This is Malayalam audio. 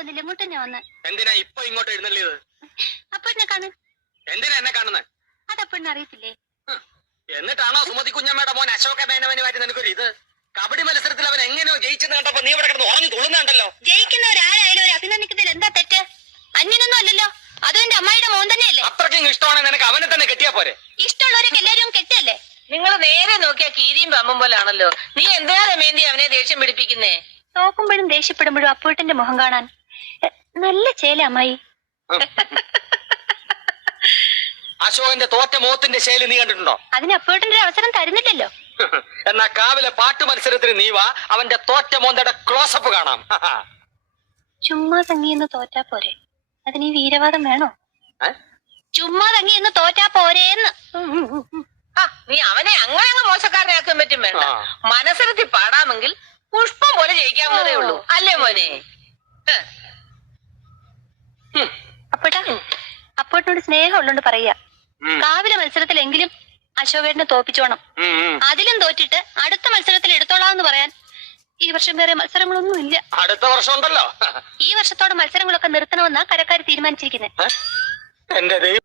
വന്നില്ല, ഇങ്ങോട്ട് തന്നെ വന്ന്. എന്തിനാ ഇപ്പൊ ഇങ്ങോട്ട് എഴുന്നള്ളിയത്? അപ്പഴിനെ കാണു. എന്തിനാ എന്നെ കാണുന്നത്? അതപ്പഴിനെ അറിയത്തില്ലേ? എന്നിട്ടാണോ സുമതി കുഞ്ഞമ്മയുടെ മോൻ അശോക മേനവനുമായിട്ട് നിനക്കൊരു ഇത്? കബഡി മത്സരത്തിൽ അവൻ എങ്ങനെയോ ജയിച്ചെന്ന് കണ്ടപ്പോ നീ ഇവിടെ കിടന്ന് ഉറങ്ങി തുള്ളുന്നുണ്ടല്ലോ. ജയിക്കുന്നവരാരായാലും ഒരു അഭിനന്ദിക്കുന്നതിൽ എന്താ തെറ്റ്? അന്യനൊന്നും അല്ലല്ലോ, അതും എന്റെ അമ്മായിയുടെ മോൻ തന്നെയല്ലേ. അത്രയ്ക്കും ഇഷ്ടമാണെങ്കിൽ നിനക്ക് അവനെ തന്നെ കെട്ടിയാ പോരെ? ഇഷ്ടമുള്ളവരൊക്കെ എല്ലാരും കെട്ടല്ലേ? നിങ്ങൾ നേരെ നോക്കിയാ കീരിയും പമ്പും പോലാണല്ലോ. നീ എന്താ രമേന്തി അവനെ ദേഷ്യം പിടിപ്പിക്കുന്നേ? നോക്കുമ്പോഴും ദേഷ്യപ്പെടുമ്പോഴും അപ്പൂട്ടന്റെ മുഖം കാണാൻ നല്ല ചേല അമ്മായി. അശോകന്റെ തോറ്റ മോത്തിന്റെ ശൈലി നീ കണ്ടിട്ടുണ്ടോ? അതിന് അപ്പൂട്ടന്റെ ഒരു അവസരം തരുന്നില്ലല്ലോ. എന്നാ കാവിലെ പാട്ട് മത്സരത്തിന് നീ വാ, അവന്റെ തോറ്റ മോന്തയുടെ ക്ലോസപ്പ് കാണാം. ചുമ്മാ തങ്ങിയെന്ന് തോറ്റാ പോരെ, അതിന് ഈ വീരവാദം വേണോ? ചുമ്മാ തങ്ങിയെന്ന് തോറ്റാ പോരേന്ന്. നീ അവനെ അങ്ങനെ അങ്ങ് മോശക്കാരനാക്കാൻ പറ്റും വേണ്ട. മനസ്സിലത്തി പാടാമെങ്കിൽ പുഷ്പം പോലെ ജയിക്കാവുന്നതേ ഉള്ളൂ, അല്ലേ മോനെ? അപ്പോട്ടിനോട് സ്നേഹം ഉള്ളോണ്ട് പറയാ, കാവിലെ മത്സരത്തിലെങ്കിലും അശോകേട്ടനെ തോപ്പിച്ചോണം. അതിലും തോറ്റിട്ട് അടുത്ത മത്സരത്തിൽ എടുത്തോളാന്ന് പറയാൻ ഈ വർഷം വേറെ മത്സരങ്ങളൊന്നും ഇല്ല. അടുത്ത വർഷം ഉണ്ടല്ലോ. ഈ വർഷത്തോടെ മത്സരങ്ങളൊക്കെ നിർത്തണമെന്നാ കരക്കാർ തീരുമാനിച്ചിരിക്കുന്നത്. എന്റെ ദൈവം.